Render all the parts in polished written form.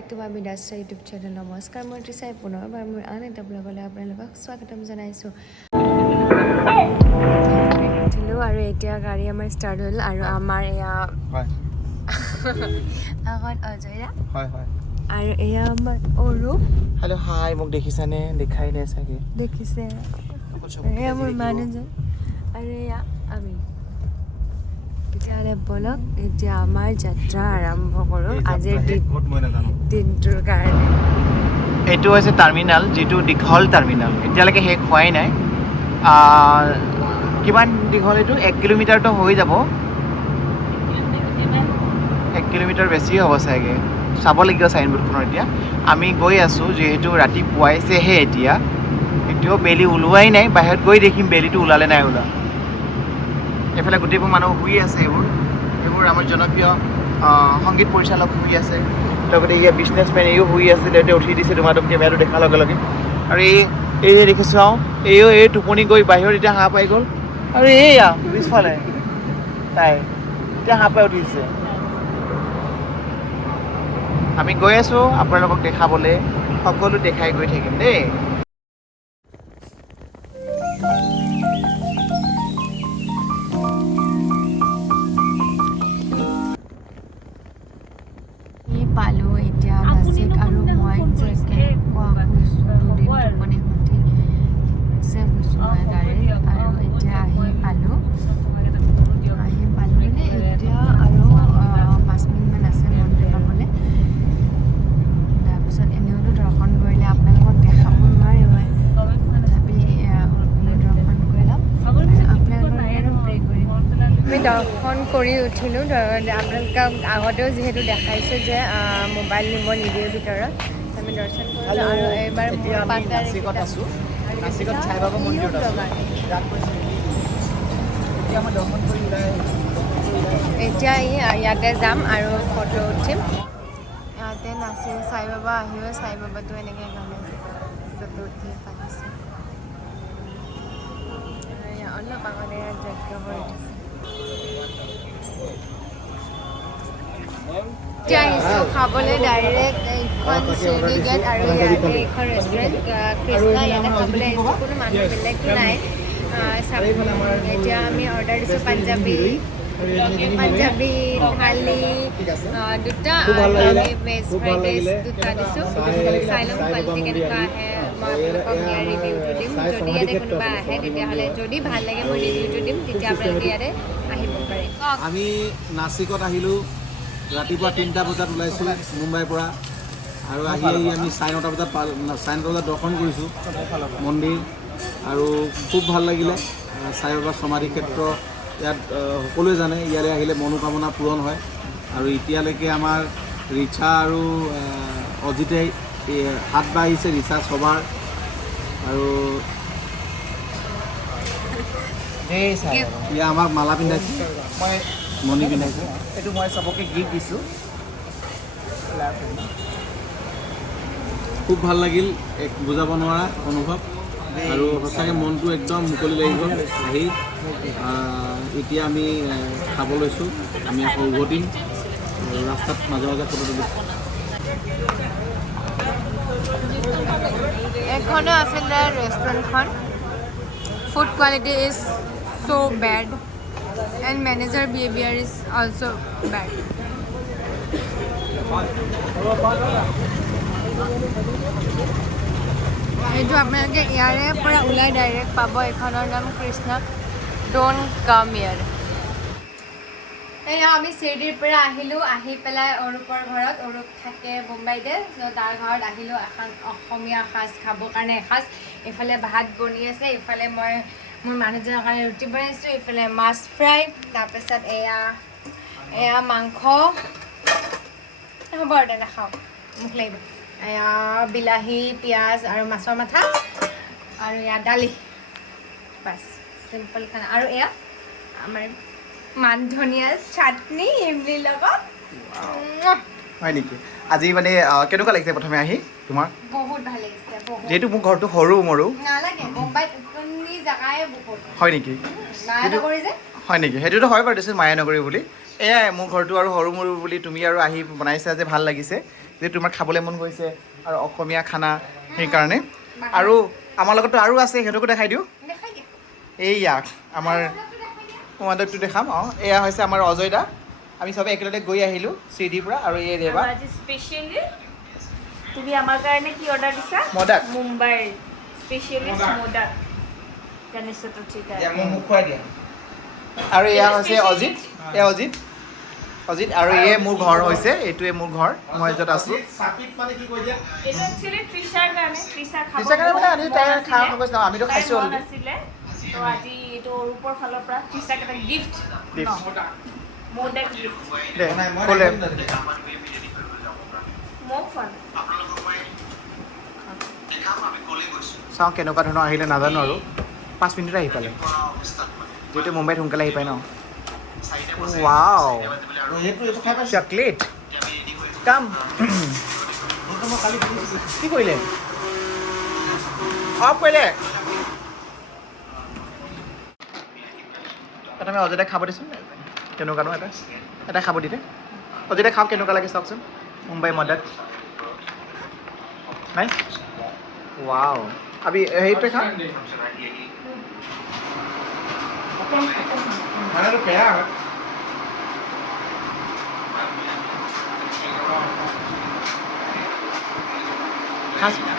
Back to my Bidashree YouTube channel. নমস্কাৰ, মই তৃষাই পুনৰবাৰ মোৰ আন এটা ব্লগলৈ আপোনালোকক স্বাগতম জনাইছোঁ। আৰু এতিয়া গাড়ী আমাৰ ষ্টাৰ্ট হ'ল আৰু আমাৰ এয়া আগত অজয়া আৰু এয়া আমাৰ অৰূপ। হেল্ল' হাই, মোক দেখিছানে? দেখাই নাই চাগে। দেখিছে, এয়া মোৰ মানুহজন আৰু এয়া আমি। তেতিয়াহ'লে ব'লক এতিয়া আমাৰ যাত্ৰা আৰম্ভ কৰোঁ আজিৰ দিনটোৰ কাৰণে। এইটো হৈছে টাৰ্মিনেল, যিটো দীঘল টাৰ্মিনেল। এতিয়ালৈকে শেষ হোৱাই নাই। কিমান দীঘল এইটো? 1 কিলোমিটাৰটো হৈ যাব। 1 কিলোমিটাৰ বেছি হ'ব চাগে, চাব লাগিব চাইনবোৰ্ডখনৰ। এতিয়া আমি গৈ আছোঁ, যিহেতু ৰাতি পুৱাইছেহে এতিয়া। এতিয়াও বেলি ওলোৱাই নাই। বাহিৰত গৈ দেখিম বেলিটো ওলালে নাই ওলা। এইফালে গোটেইবোৰ মানুহ শুই আছে। এইবোৰ আমাৰ জনপ্ৰিয় সংগীত পৰিচালক শুই আছে, লগতে ইয়াৰ বিজনেছমেন এইও শুই আছিলে। এতিয়া উঠি দিছে তোমাৰ কেমেৰাটো দেখাৰ লগে লগে। আৰু এই দেখিছোঁ আৰু এই টোপনি গৈ বাহিৰত এতিয়া হাঁহ পাই গ'ল। আৰু এইয়া পিছফালে তাই এতিয়া হাঁহ পাই উঠিছে। আমি গৈ আছোঁ আপোনালোকক দেখাবলৈ, সকলো দেখাই গৈ থাকিম দেই। পালোঁ এতিয়া নাচিক আৰু মই যে কেনেকুৱা হৈছোঁ, দুদিন টোপনি ক্ষতি হৈছে হৈছোঁ মই গাড়ীত। আৰু এতিয়া আহি পালোঁ মানে এতিয়া আৰু 5 মিনিটমান আছে মন্দিৰ পাবলৈ। তাৰপিছত এনেওতো দৰ্শন কৰিলে আপোনালোকক দেখাব নোৱাৰিবই, তথাপি দৰ্শন কৰি ল'ম আৰু আপোনালোকৰ আৰু প্ৰে কৰিম। আমি দৰ্শন কৰি উঠিলোঁ। আপোনালোকক আগতেও যিহেতু দেখাইছোঁ যে মোবাইল নিব নিদিয়ে ভিতৰত, আমি দৰ্শন কৰিলোঁ। আৰু এইবাৰ নাচিকত আছোঁ, নাচিকত চাই বাবা মন্দিৰত আছোঁ। দৰ্শন কৰি এতিয়া ইয়াতে যাম আৰু ফটো উঠিম। ইয়াতে নাচি চাই বাবা আহিব। চাই বাবাটো এনেকৈ গ'লে ফটো উঠি পাতিছোঁ। অলপ আগতে যজ্ঞ কৰি দিছে। এতিয়া আহিছোঁ খাবলৈ ডাইৰেক্ট এইখন চিৰি গেট আৰু ইয়াতে এইখন ৰেষ্টুৰেণ্ট কৃষ্ণা। ইয়াতে খাবলৈ আহিছোঁ, কোনো মানুহ বেলেগটো নাই। এতিয়া আমি অৰ্ডাৰ দিছোঁ পাঞ্জাবী থালি দুটা, আৰু আমি ভেজ ফ্ৰাইড ৰাইচ দুটা দিছোঁ। চাই ল'ম কোৱালিটি কেনেকুৱা আহে, মই আপোনালোকক ইয়াৰ ৰিভিউটো দিম। যদি ইয়াতে কোনোবা আহে তেতিয়াহ'লে যদি ভাল লাগে মই ৰিভিউটো দিম, তেতিয়া আপোনালোকে ইয়াতে আহিব পাৰে। আমি নাচিকত আহিলোঁ। ৰাতিপুৱা 3টা বজাত ওলাইছোঁ মুম্বাইৰ পৰা, আৰু আহি আমি 9:30 বজাত দৰ্শন কৰিছোঁ মন্দিৰ। আৰু খুব ভাল লাগিলে। সাই বাবা সমাধি ক্ষেত্ৰ ইয়াত সকলোৱে জানে, ইয়ালৈ আহিলে মনোকামনা পূৰণ হয়। আৰু এতিয়ালৈকে আমাৰ ৰিচা আৰু অজিতে হাত বাঢ়িছে, ৰিচা সবাৰ। আৰু ইয়া আমাক মালা পিন্ধাইছে, মই মণি পিন্ধাইছোঁ। এইটো মই চবকে গিফ্ট দিছোঁ। খুব ভাল লাগিল, এক বুজাব নোৱাৰা অনুভৱ। আৰু সঁচাকৈ মনটো একদম মুকলি লাগি গ'ল আহি। এতিয়া আমি খাব লৈছোঁ। আমি আকৌ উভতিম আৰু ৰাস্তাত মাজে মাজে ফটো তুলিম। এখনো আছিলে ৰেষ্টুৰেণ্টখন। Food quality is so bad and manager behavior is also bad. এইটো আপোনালোকে ইয়াৰে পৰা ওলাই ডাইৰেক্ট পাব। এইখনৰ নাম কৃষ্ণা, ড'ন্ট কাম ইয়াৰ। এয়া আমি চিৰিডিৰ পৰা আহিলোঁ, আহি পেলাই অৰূপৰ ঘৰত। অৰূপ থাকে মুম্বাইতে, তাৰ ঘৰত আহিলোঁ এখন অসমীয়া সাজ খাবৰ কাৰণে এসাঁজ। এইফালে ভাত বনি আছে, এইফালে মই মোৰ মানুহজনৰ কাৰণে ৰুটি বনাইছোঁ, এইফালে মাছ ফ্ৰাই, তাৰপিছত এয়া মাংস। হ'ব আৰু তেনে খাওঁ, মোক লাগিব। এয়া বিলাহী, পিঁয়াজ আৰু মাছৰ মাথা, আৰু এয়া দালি। বাছ চিম্পল খানা। আৰু এয়া আমাৰ মান ধনিয়া চাটনি ইমলিৰ লগত। হয় নেকি? আজি মানে কেনেকুৱা লাগিছে প্ৰথমে আহি তোমাৰ? বহুত ভাল লাগিছে, বহুত। যিহেতু মোৰ ঘৰটো সৰু মৰু নালাগে, মুম্বাইত জেগাই বহুত হয় নেকি? মায়ানগৰী যে হয় নেকি? সেইটোতো হয় বাৰু দেচোন, মায়ানগৰী বুলি। এয়াই মোৰ ঘৰটো আৰু সৰু মৰু বুলি তুমি আৰু আহি বনাইছা যে ভাল লাগিছে, যে তোমাৰ খাবলৈ মন গৈছে আৰু অসমীয়া খানা সেইকাৰণে। আৰু আমাৰ লগততো আৰু আছে, সিহঁতকো দেখাই দিওঁ। এইয়া আমাৰ তোমালোকটো দেখাম। অঁ, এয়া হৈছে আমাৰ অজয় দা। আমি চবে একেলগে গৈ আহিলোঁ শ্ৰীদিৰ পৰা। আৰু এই ৰেবা আজি স্পেচিয়েলি তুমি আমাৰ কাৰণে কি অৰ্ডাৰ দিছা? মদাক। মুম্বাইৰ স্পেচিয়েলিষ্ট মদাক গণেশ চতুৰ্থীৰ কাৰণে। মোক খুৱাই দিয়া। আৰু এয়া হৈছে অজিত। এয়া অজিত আৰু এয়ে মোৰ ঘৰ হৈছে, এইটোৱে মোৰ ঘৰ, মই য'ত আছোঁ। এইটো একচুৱেলি তৃষাৰ কাৰণে। তৃষাৰ খাব তৃষাৰ কাৰণে মানে আজি তাই মন খাওঁ আছিলে। কৈছে, আমিতো তাইৰ খাইছোঁ মন অলৰেডি। আছিলে, তো আজি এইটো অৰূপৰ ফালৰ পৰা তৃষাক এটা গিফ্ট মদাক গিফ্ট। দে ক'লে মোক ফোন চাওঁ কেনেকুৱা ধৰণৰ আহিলে নাজানো, আৰু 5 মিনিটতে আহি পালে, যিহেতু মুম্বাইত সোনকালে আহি পায় ন। ৱাও, চকলেট কাম। কি কৰিলে? অফ কৰিলে। প্ৰথমে অজয়দাক খাব দিছোঁ, কেনেকুৱানো এটা খাব দিলে। অজয়দাক খাওক, কেনেকুৱা লাগে চাওকচোন মুম্বাই মদাক। নাই ৱাও, আমি হেৰিটোৱে খাওঁ।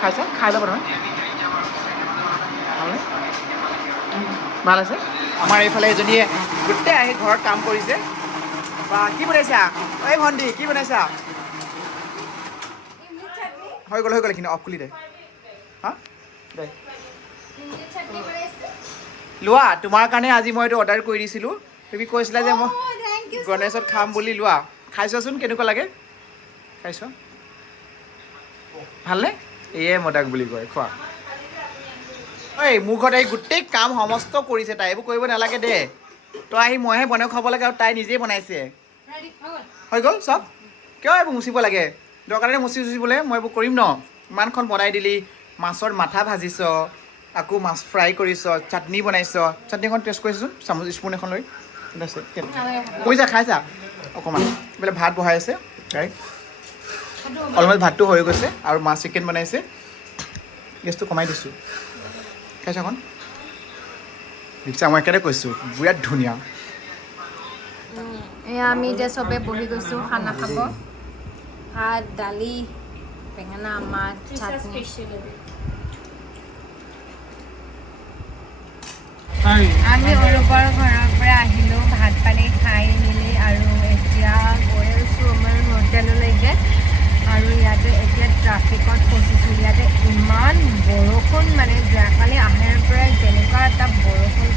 খাইছা? খাই ল'ব নহয়। ভাল আছে। আমাৰ এইফালে এজনীয়ে গোটেই আহি ঘৰত কাম কৰিছে। বা কি বনাইছা? এই ভণ্টি কি বনাইছা? হৈ গ'ল এইখিনি অফ কৰি দে। হা দে লোৱা, তোমাৰ কাৰণে আজি মই এইটো অৰ্ডাৰ কৰি দিছিলোঁ। তুমি কৈছিলা যে মই গণেশত খাম বুলি। লোৱা, খাই চোৱাচোন কেনেকুৱা লাগে। খাই চোৱা, ভালনে? এয়ে মদাক বুলি কয়, খোৱা। ঐ মোৰ ঘৰত আহি গোটেই কাম সমস্ত কৰিছে তাই, এইবোৰ কৰিব নালাগে দে। তই আহি মইহে বনাই খাব লাগে, আৰু তাই নিজেই বনাইছে। হৈ গ'ল চব। কিয় এইবোৰ মুচিব লাগে? দৰকাৰ নাই মুচিবলৈ, মই এইবোৰ কৰিম ন। ইমানখন বনাই দিলি, মাছৰ মাথা ভাজিছ, আকৌ মাছ ফ্ৰাই কৰিছ, চাটনি বনাইছ। চাটনিখন টেষ্ট কৰিছোঁচোন, চামুচ স্পুন এখন লৈ। কৰিছা, খাইছা অকণমান। এইফালে ভাত বহাই আছে তাই, অলমষ্ট ভাতটো হৈ গৈছে। আৰু মাছ চিকেন বনাইছে, গেছটো কমাই দিছোঁ। খাইছা অকণ দেখিছা, মই একেবাৰে কৈছোঁ বিৰাট ধুনীয়া। এয়া আমি এতিয়া চবে বহি গৈছোঁ খানা খাব। ভাত, দালি, বেঙেনা, মাছ, তৃষাৰ চাটনি। স্পেচিয়েলি আমি অৰূপৰ ঘৰৰ পৰা আহিলোঁ, ভাত পানী খাই মেলি, আৰু এতিয়া গৈ আছোঁ আমাৰ হোটেললৈকে। আৰু ইয়াতে এতিয়া ট্ৰাফিকত ফচিছোঁ। ইয়াতে ইমান বৰষুণ, মানে যোৱাকালি আহাৰ পৰাই যেনেকুৱা এটা বৰষুণ